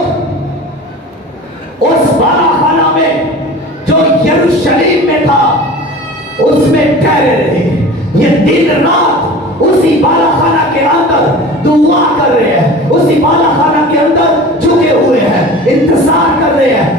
اس بالا خانہ میں جو یروشلم میں تھا اس میں ٹھہرے رہے۔ یہ دن رات اسی بالا خانہ کے اندر دعا کر رہے ہیں، اسی بالا خانہ کے اندر جھکے ہوئے ہیں، انتظار کر رہے ہیں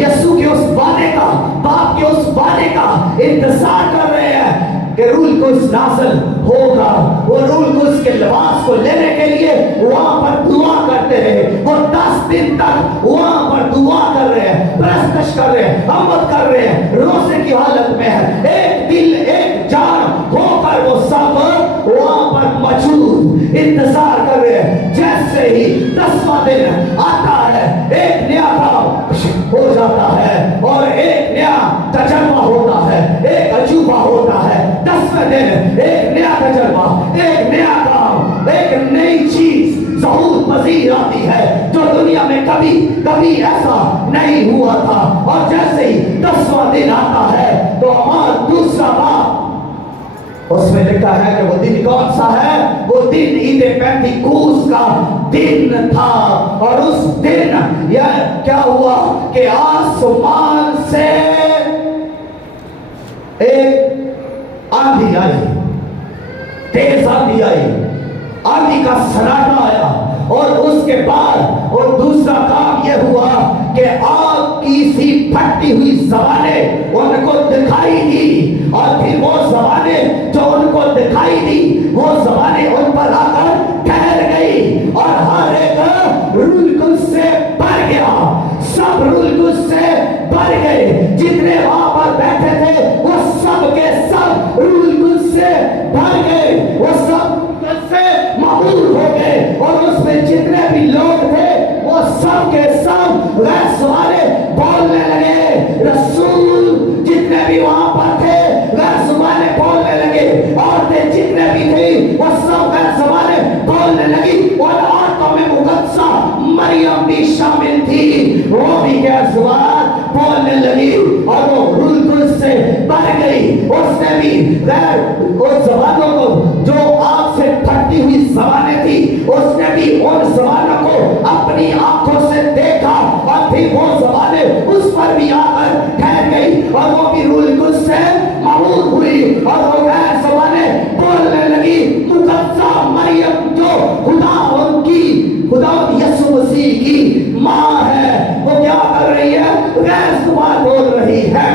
یسوع کے اس وعدے کا، باپ کے اس وعدے کا انتظار کر رہے ہیں کہ روح القدس نازل ہوگا۔ وہ روح القدس کے لباس کو لینے کے لیے وہاں پر دعا کرتے رہے۔ وہ 10 دن تک وہاں پر دعا کر رہے ہیں، پرستش کر رہے ہیں، حمد کر رہے ہیں، روزے کی حالت میں ہے، ایک دل ایک جان ہو کر وہ سب وہاں پر موجود انتظار کر رہے ہیں۔ جیسے ہی 10واں دن آتا ہے، ایک نیا کام ہو جاتا ہے اور ایک نیا تجربہ ہوتا ہے، ایک عجوبہ ہوتا ہے۔ 10ویں دن ایک نیا تجربہ، ایک نیا کام، ایک نئی چیز ظہور پذیر آتی ہے جو دنیا میں کبھی ایسا نہیں ہوا تھا۔ اور جیسے ہی 10واں دن آتا ہے تو ہمارا دوسرا باپ اس میں لکھا ہے کہ وہ دن کون سا ہے؟ وہ دن عید پینتیکوس کا دن تھا، اور اس دن کیا ہوا کہ آسمان سے ایک آندھی آئی، تیز آندھی آئی، آندھی کا سناٹا آیا، اور اس کے بعد اور دوسرا کام یہ ہوا کہ آگ کی سی پھٹتی ہوئی زبانیں ان کو دکھائی دی، اور پھر وہ زبانیں جو ان کو دکھائی دی وہ زبانیں ان پر آ کر ٹھہر گئی، اور ہر ایک روح القدس سے بھر گیا، سب روح القدس سے بھر گئے، جتنے وہاں پر بیٹھے تھے وہ سب کے سب روح القدس سے بھر گئے، وہ سب سے معمول ہو گئے، اور اس میں جتنے بھی لوگ تھے وہ سب کے سب غیر زبانیں بولنے لگے، رسول جتنے بھی وہاں پر تھے غیر زبانیں بولنے لگے، عورتیں جتنے بھی تھیں وہ سب غیر زبانیں بولنے لگی، اور عورتوں میں مقدسہ مریم بھی شامل تھی، وہ بھی غیر زبان بولنے لگی، اور وہ روح القدس سے بھر گئی، اس نے بھی غیر اس زبانوں کو جو آگ سے پھٹتی ہوئی زبانیں تھی اس نے بھی ان زبانوں کو اپنی آنکھوں سے دیکھا، اور پھر وہ زبانیں اس پر بھی آ کر ٹھہر گئی، اور وہ بھی روح القدس سے معمول ہوئی، اور وہ غیر زبانیں بولنے لگی۔ مقدسہ مریم جو خدا یسوع مسیح کی ماں ہے، وہ کیا کر رہی ہے؟ غیر زبان بول رہی ہے،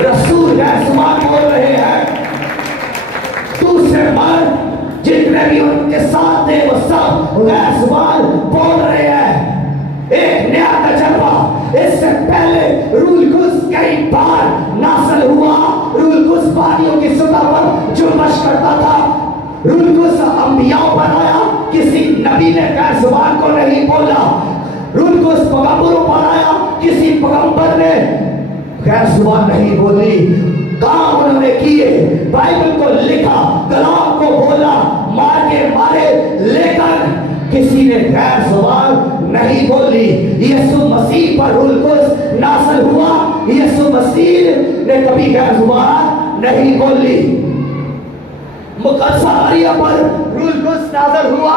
رسول غیر زبان بول رہے ہیں، دوسرے مرد جتنے بھی ان کے ساتھ تھے وہ سب غیر زبان بول رہے ہیں۔ ایک نیا تجربہ، اس سے پہلے روح القدس کئی بار نازل ہوا، روح القدس پانیوں کی سطح پر جنبش کرتا تھا، روح القدس انبیاء پر آیا، کسی نبی نے غیر زبان کو نہیں بولا، روح القدس پیغمبروں پر آیا، کسی پیغمبر نے غیر زبان نہیں بولی، کام انہوں نے کیے، بائبل کو لکھا، کلام کو بولا، مار کے مارے، لیکن کسی نے غیر زبان نہیں بولی۔ یسوع مسیح پر روح القدس نازل ہوا، یسوع مسیح نے کبھی غیر زبان نہیں بولی۔ مقدسہ مریم پر روح القدس نازل ہوا،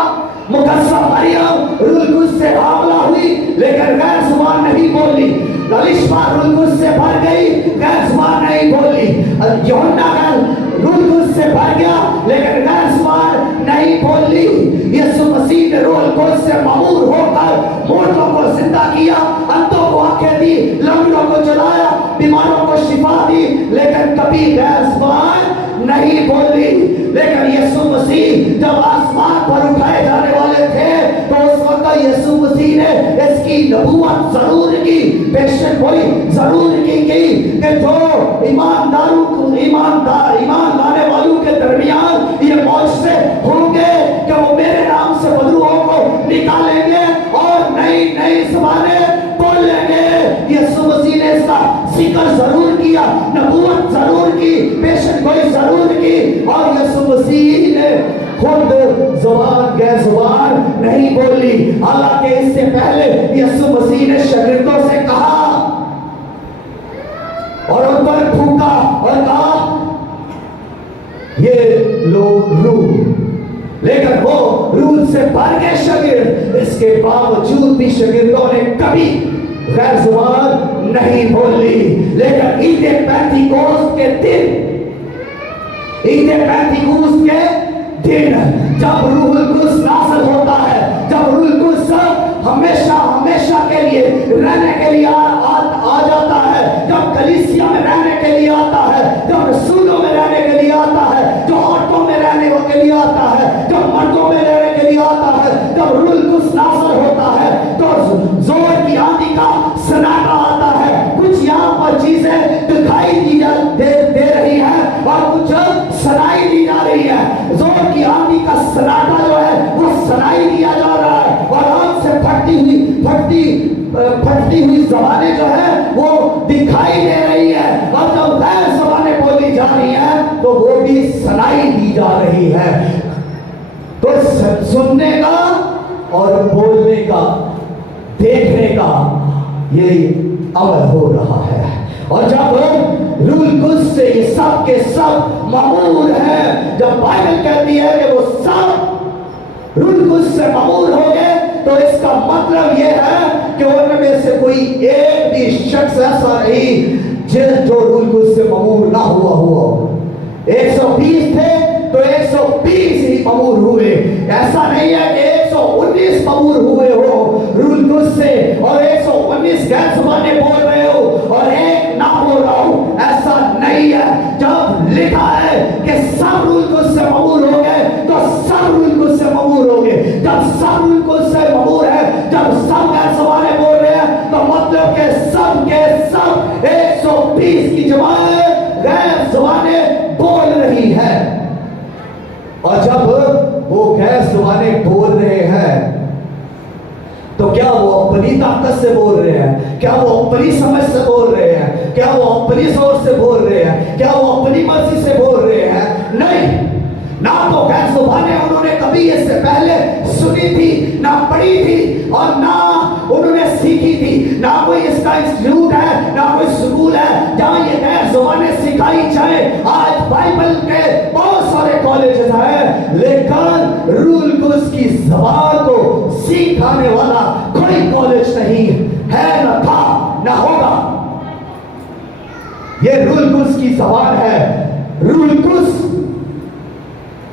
مقدسہ مریم روح القدس سے حاملہ ہوئی لیکن غیر زبان نہیں بولی، الشبا روح القدس سے بھر گئی، غیر زبان نہیں بولی، یوحنا روح القدس سے بھر گیا لیکن غیر زبان نہیں بولی۔ یسوع مسیح نے روح القدس سے معمور ہو کر مردوں کو زندہ کیا، اندھوں کو آنکھیں دی، لنگڑوں کو چلایا، بیماروں کو شفا دی، لیکن کبھی غیر زبان نہیں بولی۔ لیکن یسوع مسیح جب آسمان پر اٹھائے جانے والے تھے تو اس وقت یسوع مسیح نے اس کی نبوت ضرور کی، پیشن گوئی ضرور کی کہ جو ایمان لانے والوں کے درمیان یہ معجزے ہوں گے کہ وہ میرے نام سے بدروحوں کو نکالیں گے اور نئی زبانیں بولیں گے۔ یسوع مسیح نے اس کا ذکر ضرور کیا، نبوت ضرور کی، پیشن گوئی ضرور کی، اور یسوع مسیح نے خود غیر زبان نہیں بولی، حالانکہ اس سے پہلے یسوع مسیح نے شاگردوں سے کہا اور ان پر پھونکا اور کہا یہ لوگ روح، لیکن وہ روح سے بھر گئے شاگرد، اس کے باوجود بھی شاگردوں نے کبھی غیر زبان نہیں بولی۔ لیکن عید پینتیکوس کے دن جب روح القدس نازل ہوتا ہے، جب روح القدس ہمیشہ کے لیے رہنے کے لیے آ جاتا ہے، جب کلیسیا میں رہنے کے لیے آتا ہے، جب رسولوں میں رہنے کے لیے آتا ہے، جو عورتوں میں رہنے کے لیے آتا ہے، جب مردوں میں رہنے کے لیے آتا ہے، جب روح القدس نازل ہوتا ہے تو زور کی آندھی کا سناٹا آتا ہے، کچھ یہاں پر چیزیں دکھائی دے رہی ہیں اور کچھ سنائی دی جا رہی ہے۔ زور کی آندھی کا سناٹا جو ہے وہ سنائی دیا جا رہا ہے، اور آگ سے پھٹتی ہوئی زبانیں جو ہے وہ دکھائی دے رہی ہے، اور جب غیر زبانیں بولی جا رہی ہیں تو وہ بھی سنائی دی جا رہی ہے۔ تو سننے کا اور بولنے کا، دیکھنے کا یہ عمل ہو رہا ہے، और जब रूल कुद्स से ये सब के सब मामूर हैं, जब बाइबल कहती है कि वो सब रूल कुद्स से मामूर हो गए, तो इसका मतलब ये है कि उनमें से कोई एक भी शख्स ऐसा नहीं जो रूल कुद्स से मामूर ना हुआ हो। 120 थे तो 120 ही मामूर हुए। ऐसा नहीं है कि 119 मामूर हुए हो रूल कुद्स से और 119 गैर ज़ुबानें बोल रहे हो और एक ना बोल रहा हूं, ऐसा नहीं है। जब लिखा है कि सब रूल कुद्स से मामूर हो गए तो सब रूल कुद्स से मामूर हो गए। जब सब रूल कुद्स से मामूर है, जब सब गैर ज़ुबानें बोल रहे हैं, तो मतलब के सब 120 की जमात गैर ज़ुबानें बोल रही है। और जब वो गैर ज़ुबानें बोल रहे हैं तो क्या वो अपनी ताकत से बोल रहे हैं? क्या वो अपनी समझ से बोल रहे हैं? क्या वो अपनी सोच से बोल रहे हैं? क्या वो अपनी मर्जी से बोल रहे हैं? नहीं, ना तो गैर ज़ुबानें उन्होंने कभी इससे पहले सुनी थी, ना पढ़ी थी और ना उन्होंने सीखी थी। ना कोई इसका इंस्टीट्यूट है, ना कोई स्कूल है जहां ये गैर ज़ुबानें सिखाई जाए। आज बाइबल के बहुत सारे कॉलेजेस हैं, लेकिन रूल कुद्स की ज़बान को सिखाने वाला कोई कॉलेज नहीं है, ना था, ना होगा। ये रूल कुद्स की ज़बान है, रूल कुद्स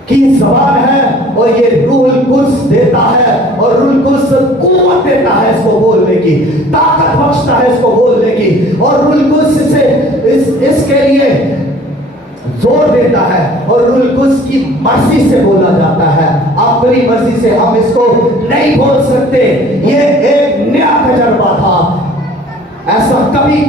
की ज़बान है और ये रूल कुद्स देता है और रूल कुद्स कुव्वत देता है इसको बोलने की, ताकत बख्शता है इसको बोलने की और रूल कुद्स से इसके लिए जोर देता है और रूल कुद्स की मर्जी से बोला जाता है। अपनी मर्जी से हम इसको नहीं बोल सकते। ये एक नया तजर्बा था, ऐसा कभी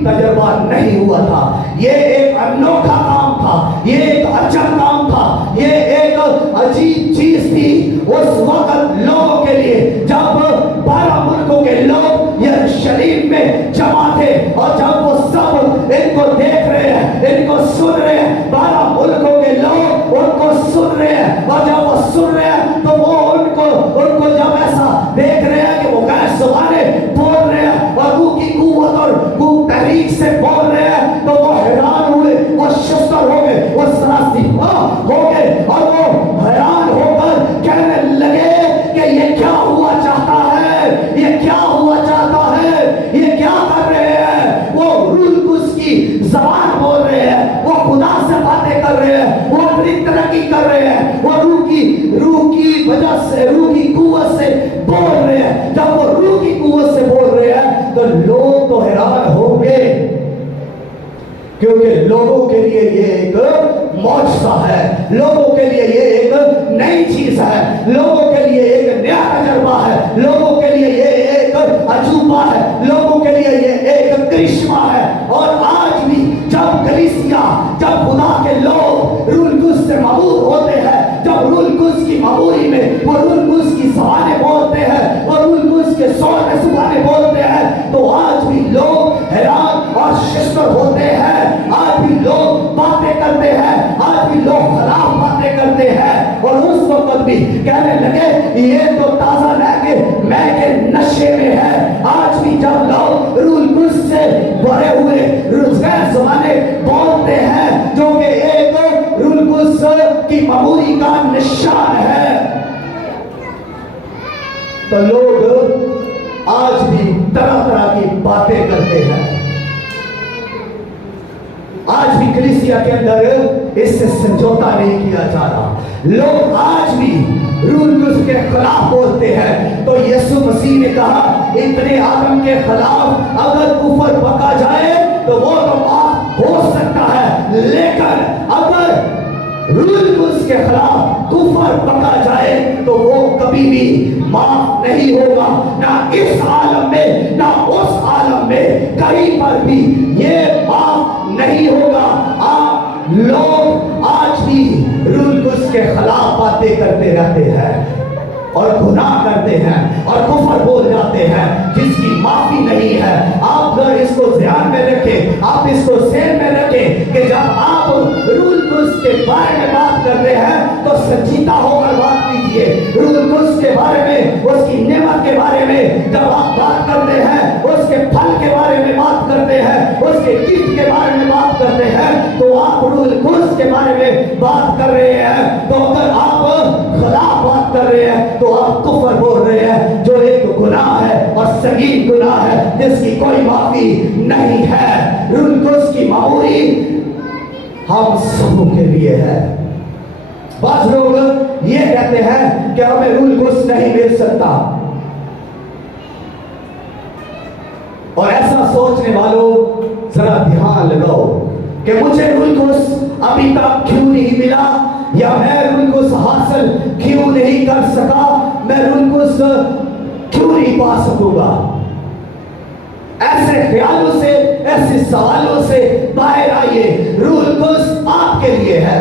तजर्बा नहीं हुआ था। ये एक अनोखा काम था, ये एक अजब काम था, ये एक अजीब चीज थी उस वक्त लोगों के लिए, जब 12 मुल्कों के लोग यरूशलेम में जमा थे और जब वो सब इनको देख रहे हैं, इनको सुन रहे हैं, 12 मुल्कों के लोग उनको सुन रहे हैं और जब वो सुन रहे हैं तो वो उनको जब ऐसा देख रहे हैं कि वो गैर ज़ुबानें बोल रहे हैं और रूह की कुव्वत और तहरीक से बोल रहे हैं, तो वो हैरान हुए, वो शस्त्र हो गए, वो सरासिफा हो गए और वो हैरान होकर कहने लगे कि ये क्या हुआ चाहता है, ये क्या हुआ चाहता है, ये क्या कर रहे हैं। वो रूल कुद्स की ज़बान बोल रहे हैं, वो खुदा से बातें कर रहे हैं, वो अपनी तरक्की कर रहे हैं, वो रूह की वजह से, रूह की कुव्वत से बोल रहे हैं। जब वो रूह की कुव्वत से बोल रहे हैं तो लोग तो हैरान होंगे, क्योंकि लोगों के लिए ये एक मौजज़ा है, लोगों के लिए ये एक नई चीज है, लोगों के लिए एक नया तजर्बा है, लोगों के लिए ये एक अजूबा है, लोगों के लिए ये एक करिश्मा है। और आज भी जब कलीसिया, जब खुदा के लोग रूल कुद्स से मामूर होते हैं, जब रूल कुद्स की मामूरी में वो रूल कुद्स की ज़बानें बोलते हैं और रूल कुद्स के शोर में ज़ुबानें बोलते हैं, तो आज भी लोग हैरान और शिष्ट होते हैं। आज भी लोग बातें करते हैं, आज भी लोग खराब बातें करते हैं और उस वक्त भी कहने लगे ये तो ताज़ा मैं के नशे में है। आज भी जब लोग रूल कुद्स से भरे हुए गैर ज़ुबानें बोलते हैं, जो कि एक रूल कुद्स की मामूरी का निशान है, तो लोग आज भी तरह तरह की बातें करते हैं। आज भी कलीसिया के अंदर इससे समझौता नहीं किया जा रहा। लोग आज भी रूल कुद्स के खिलाफ बोलते हैं। तो यीशु मसीह ने कहा इतने आदम के खिलाफ अगर कुफर बका जाए तो वो तो माफ हो सकता है, लेकिन अगर रूल कुद्स के खिलाफ कुफर बका जाए तो वो कभी भी माफ नहीं होगा, ना इस आलम में ना उस आलम में, कहीं पर भी ये माफ नहीं होगा। आप लोग आज भी रूल कुद्स के खिलाफ बातें करते रहते हैं और गुनाह करते हैं और कुफर बोल जाते हैं जिसकी माफी नहीं है। आप अगर इसको ध्यान में रखें, आप इसको ज़हन में रखें कि जब आप रूल कुद्स के बारे में बात करते हैं तो संजीदा होकर बात कीजिए। रूल कुद्स के बारे में, उसकी नेमत के बारे में जब आप बात करते हैं, उसके फल के बारे में बात करते हैं, हैं, तो अगर आप खिलाफ बात कर रहे हैं तो आप कुफर बोल रहे हैं, जो एक गुनाह है और संगीन गुनाह है जिसकी कोई माफी नहीं है। रूह कुद्स की मामूरी हम सबों के लिए है। बात लोग ये कहते हैं कि हमें रूह कुद्स नहीं मिल सकता, और ऐसा सोचने वालों जरा ध्यान लगाओ कि मुझे रूह कुद्स अभी तक क्यों नहीं मिला, या मैं रूह कुद्स हासिल क्यों नहीं कर सका, मैं रूह कुद्स क्यों नहीं पा सकूंगा। ऐसे ख्यालों से, ऐसे सवालों से बाहर आइए। रूह कुद्स आपके लिए है।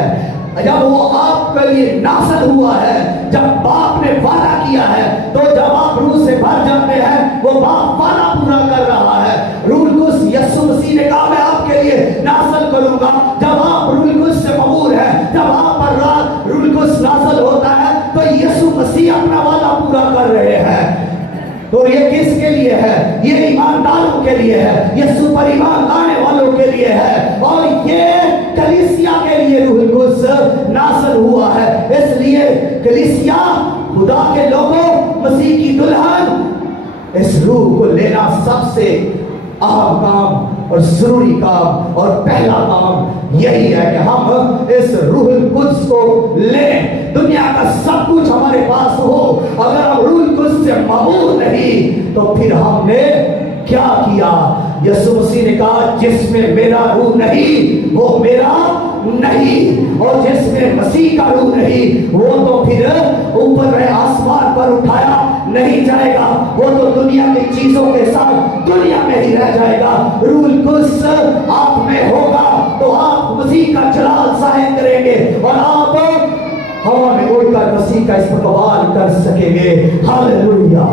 जब वो आपके लिए नाज़िल हुआ है, जब बाप ने वादा किया है, तो जब आप रूह से भर जाते हैं, वो बाप वादा पूरा कर रहा है। रूह कुद्स यीशु मसीह ने कहा मैं आपके लिए नाज़िल करूंगा। जब आप रूह कुद्स से मबूर हैं, जब आप पर रूह कुद्स नाज़िल होता है, तो यीशु मसीह अपना वादा पूरा कर रहे हैं। तो ये किसके लिए है? ये ईमानदारों के लिए है, यीशु पर ईमान लाने वालों के लिए है, और ये कलीसिया के लिए रूह कुद्स नाज़िल हुआ है। इसलिए कलीसिया, खुदा के लोगों, मसीह की दुल्हन, इस रूह को लेना सबसे अहम काम और जरूरी काम और पहला काम यही है कि हम इस रूह कुद्स को लें। दुनिया का सब कुछ हमारे पास हो, अगर हम रूह कुद्स से मबूर नहीं तो फिर हमने क्या किया? यीशु मसीह ने कहा जिसमें मेरा रूह नहीं वो मेरा नहीं, और जिसमें मसीह का रूह नहीं वो तो फिर ऊपर रहे आसमान पर उठाया नहीं जाएगा, वो तो दुनिया की चीजों के साथ दुनिया में ही रह जाएगा। रूह कुद्स आप में होगा तो आप मसीह का जलाल जाहिर करेंगे, और आप हवा में उड़कर मसीह का इस्तकबाल कर सकेंगे। हालेलुया।